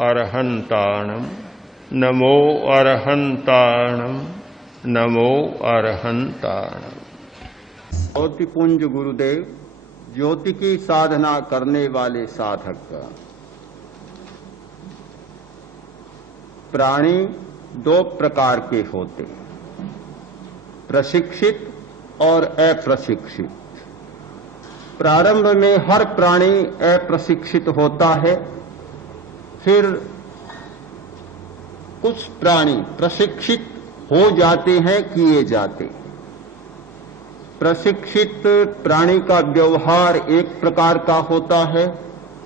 अरहन्ताणं नमो अरहन्ताणं नमो अरहन्ताणं। ज्योतिपुंज गुरुदेव, ज्योति की साधना करने वाले साधक। प्राणी दो प्रकार के होते हैं, प्रशिक्षित और अप्रशिक्षित। प्रारंभ में हर प्राणी अप्रशिक्षित होता है, फिर कुछ प्राणी प्रशिक्षित हो जाते हैं, किए जाते हैं। प्रशिक्षित प्राणी का व्यवहार एक प्रकार का होता है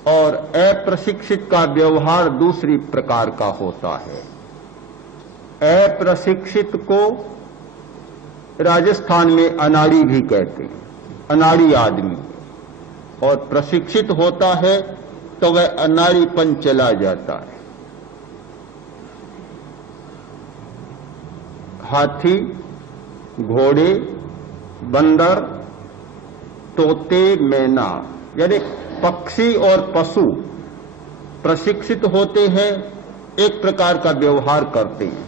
और अप्रशिक्षित का व्यवहार दूसरी प्रकार का होता है। अप्रशिक्षित को राजस्थान में अनाड़ी भी कहते हैं, अनाड़ी आदमी। और प्रशिक्षित होता है तो वह अनाड़ीपन चला जाता है। हाथी, घोड़े, बंदर, तोते, मैना यानी पक्षी और पशु प्रशिक्षित होते हैं, एक प्रकार का व्यवहार करते हैं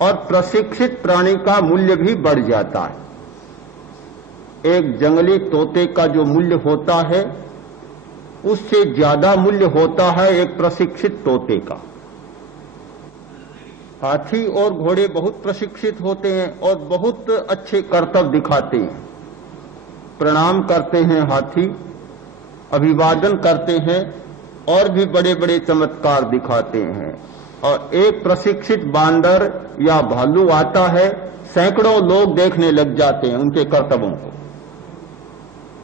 और प्रशिक्षित प्राणी का मूल्य भी बढ़ जाता है। एक जंगली तोते का जो मूल्य होता है उससे ज्यादा मूल्य होता है एक प्रशिक्षित तोते का। हाथी और घोड़े बहुत प्रशिक्षित होते हैं और बहुत अच्छे करतब दिखाते हैं। प्रणाम करते हैं हाथी, अभिवादन करते हैं और भी बड़े बड़े चमत्कार दिखाते हैं। और एक प्रशिक्षित बांदर या भालू आता है, सैकड़ों लोग देखने लग जाते हैं उनके करतबों को।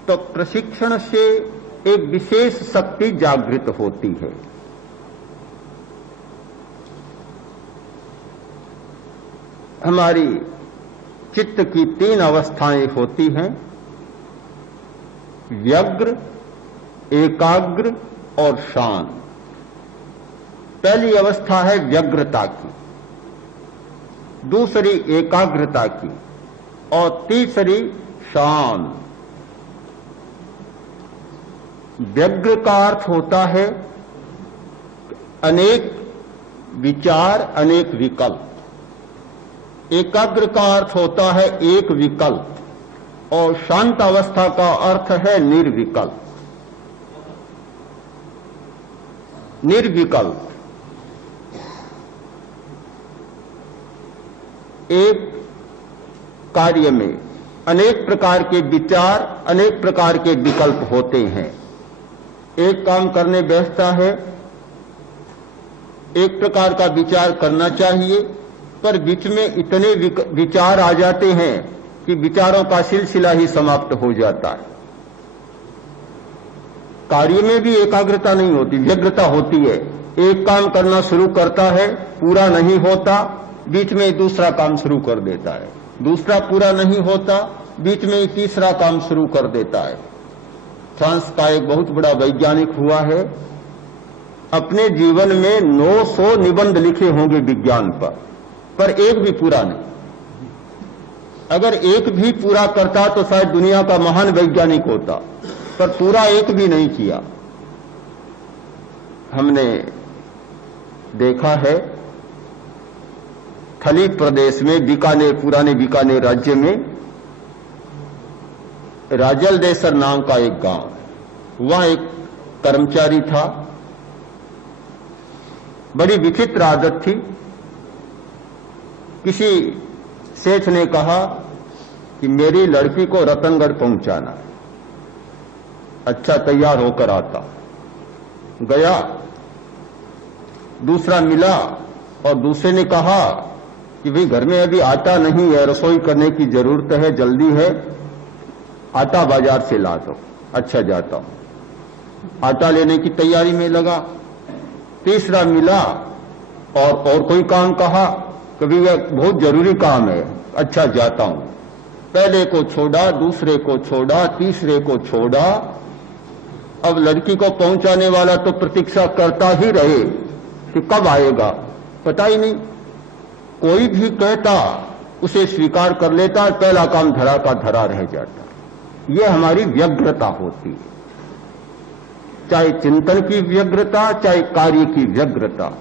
तो प्रशिक्षण से एक विशेष शक्ति जागृत होती है। हमारी चित्त की तीन अवस्थाएं होती हैं, व्यग्र, एकाग्र और शांत। पहली अवस्था है व्यग्रता की, दूसरी एकाग्रता की और तीसरी शांत। व्यग्र का अर्थ होता है अनेक विचार, अनेक विकल्प। एकाग्र का अर्थ होता है एक विकल्प और शांत अवस्था का अर्थ है निर्विकल्प। निर्विकल्प एक कार्य में अनेक प्रकार के विचार, अनेक प्रकार के विकल्प होते हैं। एक काम करने बैठता है, एक प्रकार का विचार करना चाहिए, पर बीच में इतने विचार आ जाते हैं कि विचारों का सिलसिला ही समाप्त हो जाता है। कार्य में भी एकाग्रता नहीं होती, व्यग्रता होती है। एक काम करना शुरू करता है, पूरा नहीं होता, बीच में दूसरा काम शुरू कर देता है। दूसरा पूरा नहीं होता, बीच में तीसरा काम शुरू कर देता है। फ्रांस का एक बहुत बड़ा वैज्ञानिक हुआ है, अपने जीवन में 900 निबंध लिखे होंगे विज्ञान पर एक भी पूरा नहीं। अगर एक भी पूरा करता तो शायद दुनिया का महान वैज्ञानिक होता, पर पूरा एक भी नहीं किया। हमने देखा है थली प्रदेश में बीकानेर, पुराने बीकानेर राज्य में राजलदेसर नाम का एक गांव, वहां एक कर्मचारी था। बड़ी विचित्र आदत थी। किसी सेठ ने कहा कि मेरी लड़की को रतनगढ़ पहुंचाना है। अच्छा, तैयार होकर आता, गया, दूसरा मिला और दूसरे ने कहा कि भाई घर में अभी आटा नहीं है, रसोई करने की जरूरत है, जल्दी है, आटा बाजार से ला दो। अच्छा, जाता हूं। आटा लेने की तैयारी में लगा। तीसरा मिला और कोई काम कहा, कभी यह बहुत जरूरी काम है। अच्छा, जाता हूं। पहले को छोड़ा, दूसरे को छोड़ा, तीसरे को छोड़ा। अब लड़की को पहुंचाने वाला तो प्रतीक्षा करता ही रहे कि कब आएगा, पता ही नहीं। कोई भी कहता उसे स्वीकार कर लेता और पहला काम धरा का धरा रह जाता। यह हमारी व्यग्रता होती है। चाहे चिंतन की व्यग्रता, चाहे कार्य की व्यग्रता।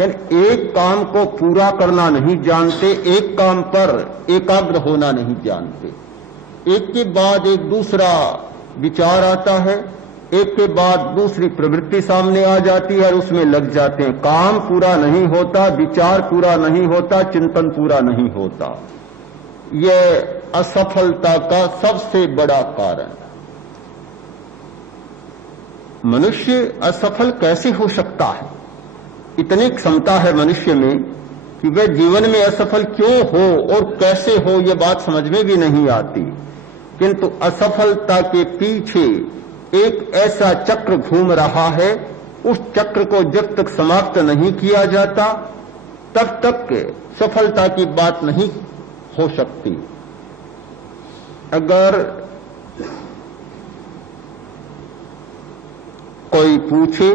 यानी एक काम को पूरा करना नहीं जानते, एक काम पर एकाग्र होना नहीं जानते। एक के बाद एक दूसरा विचार आता है, एक के बाद दूसरी प्रवृत्ति सामने आ जाती है और उसमें लग जाते हैं। काम पूरा नहीं होता, विचार पूरा नहीं होता, चिंतन पूरा नहीं होता। यह असफलता का सबसे बड़ा कारण। मनुष्य असफल कैसे हो सकता है? इतनी क्षमता है मनुष्य में कि वह जीवन में असफल क्यों हो और कैसे हो, यह बात समझ में भी नहीं आती। किंतु असफलता के पीछे एक ऐसा चक्र घूम रहा है, उस चक्र को जब तक समाप्त नहीं किया जाता तब तक सफलता की बात नहीं हो सकती। अगर कोई पूछे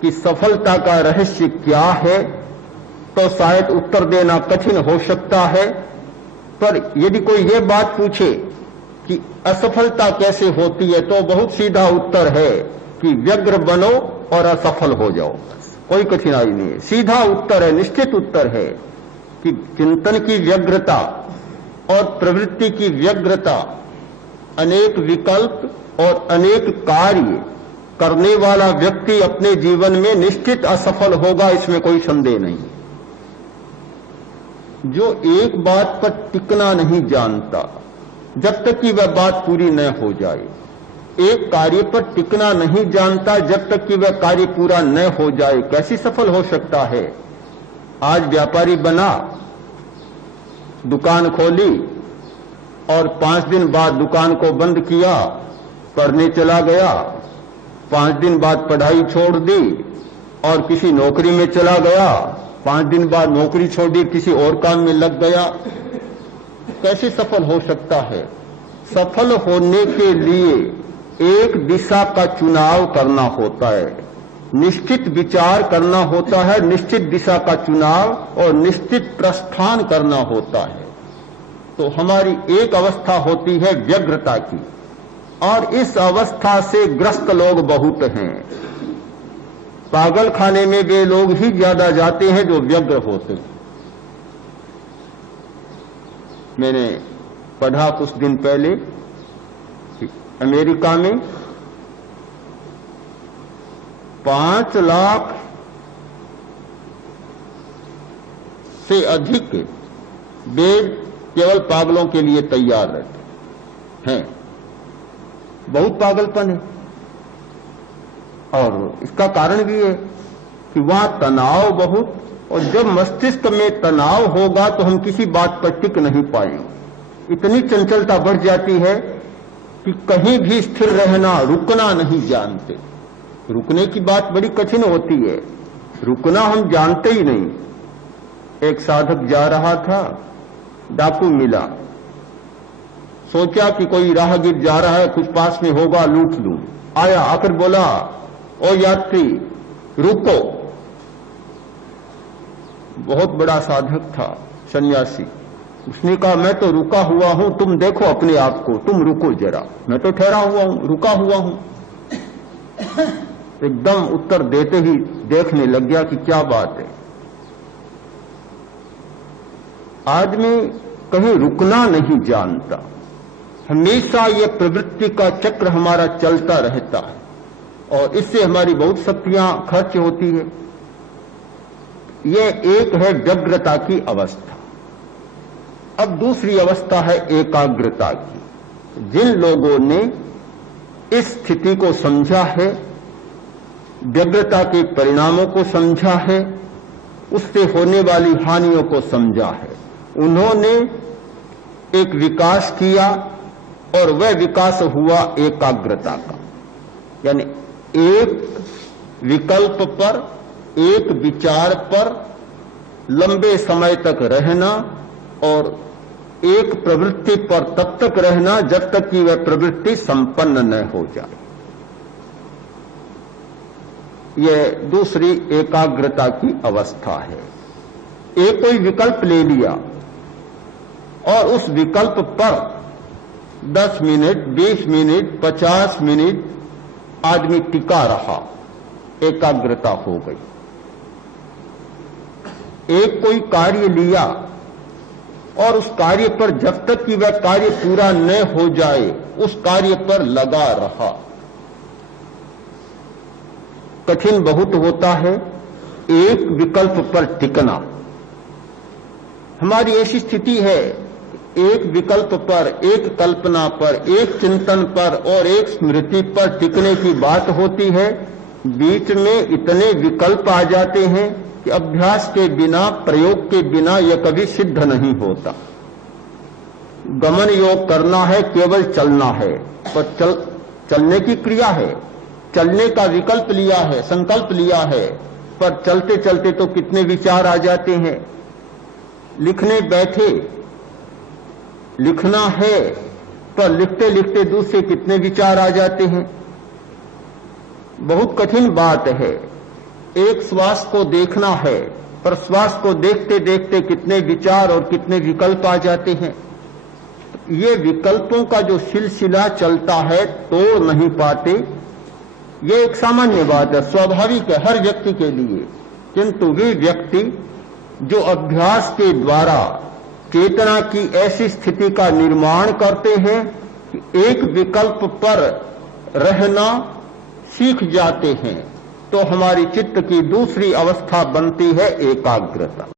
कि सफलता का रहस्य क्या है, तो शायद उत्तर देना कठिन हो सकता है। पर यदि कोई ये बात पूछे कि असफलता कैसे होती है, तो बहुत सीधा उत्तर है कि व्यग्र बनो और असफल हो जाओ। कोई कठिनाई नहीं है, सीधा उत्तर है, निश्चित उत्तर है कि चिंतन की व्यग्रता और प्रवृत्ति की व्यग्रता, अनेक विकल्प और अनेक कार्य करने वाला व्यक्ति अपने जीवन में निश्चित असफल होगा, इसमें कोई संदेह नहीं। जो एक बात पर टिकना नहीं जानता जब तक कि वह बात पूरी न हो जाए, एक कार्य पर टिकना नहीं जानता जब तक कि वह कार्य पूरा न हो जाए, कैसे सफल हो सकता है? आज व्यापारी बना, दुकान खोली और 5 दिन बाद दुकान को बंद किया, पढ़ने चला गया, 5 दिन बाद पढ़ाई छोड़ दी और किसी नौकरी में चला गया, 5 दिन बाद नौकरी छोड़ दी, किसी और काम में लग गया। कैसे सफल हो सकता है? सफल होने के लिए एक दिशा का चुनाव करना होता है, निश्चित विचार करना होता है, निश्चित दिशा का चुनाव और निश्चित प्रस्थान करना होता है। तो हमारी एक अवस्था होती है व्यग्रता की, और इस अवस्था से ग्रस्त लोग बहुत हैं। पागल खाने में वे लोग ही ज्यादा जाते हैं जो व्यग्र होते हैं। मैंने पढ़ा कुछ दिन पहले कि अमेरिका में 5 लाख से अधिक बेड केवल पागलों के लिए तैयार रहते हैं। बहुत पागलपन है। और इसका कारण भी है कि वहां तनाव बहुत, और जब मस्तिष्क में तनाव होगा तो हम किसी बात पर टिक नहीं पाएंगे। इतनी चंचलता बढ़ जाती है कि कहीं भी स्थिर रहना, रुकना नहीं जानते। रुकने की बात बड़ी कठिन होती है, रुकना हम जानते ही नहीं। एक साधक जा रहा था, डाकू मिला, सोचा कि कोई राहगीर जा रहा है, कुछ पास में होगा, लूट लूं। आया, आकर बोला, ओ यात्री रुको। बहुत बड़ा साधक था, सन्यासी। उसने कहा, मैं तो रुका हुआ हूं, तुम देखो अपने आप को, तुम रुको जरा। मैं तो ठहरा हुआ हूं, रुका हुआ हूं। एकदम उत्तर देते ही देखने लग गया कि क्या बात है। आदमी कहीं रुकना नहीं जानता, हमेशा यह प्रवृत्ति का चक्र हमारा चलता रहता है और इससे हमारी बहुत शक्तियां खर्च होती है। यह एक है व्यग्रता की अवस्था। अब दूसरी अवस्था है एकाग्रता की। जिन लोगों ने इस स्थिति को समझा है, व्यग्रता के परिणामों को समझा है, उससे होने वाली हानियों को समझा है, उन्होंने एक विकास किया और वह विकास हुआ एकाग्रता का। यानी एक विकल्प पर, एक विचार पर लंबे समय तक रहना और एक प्रवृत्ति पर तब तक रहना जब तक कि वह प्रवृत्ति संपन्न न हो जाए। यह दूसरी एकाग्रता की अवस्था है। एक कोई विकल्प ले लिया और उस विकल्प पर 10 मिनट, 20 मिनट, 50 मिनट आदमी टिका रहा, एकाग्रता हो गई। एक कोई कार्य लिया और उस कार्य पर जब तक कि वह कार्य पूरा न हो जाए उस कार्य पर लगा रहा। कठिन बहुत होता है एक विकल्प पर टिकना। हमारी ऐसी स्थिति है, एक विकल्प पर, एक कल्पना पर, एक चिंतन पर और एक स्मृति पर टिकने की बात होती है, बीच में इतने विकल्प आ जाते हैं कि अभ्यास के बिना, प्रयोग के बिना यह कभी सिद्ध नहीं होता। गमन योग करना है, केवल चलना है, पर चलने की क्रिया है, चलने का विकल्प लिया है, संकल्प लिया है, पर चलते चलते तो कितने विचार आ जाते हैं। लिखने बैठे, लिखना है, पर लिखते लिखते दूसरे कितने विचार आ जाते हैं। बहुत कठिन बात है। एक श्वास को देखना है, पर श्वास को देखते देखते कितने विचार और कितने विकल्प आ जाते हैं। ये विकल्पों का जो सिलसिला चलता है तोड़ नहीं पाते। ये एक सामान्य बात है, स्वाभाविक है हर व्यक्ति के लिए। किंतु वे व्यक्ति जो अभ्यास के द्वारा चेतना की ऐसी स्थिति का निर्माण करते हैं कि एक विकल्प पर रहना सीख जाते हैं, तो हमारी चित्त की दूसरी अवस्था बनती है एकाग्रता।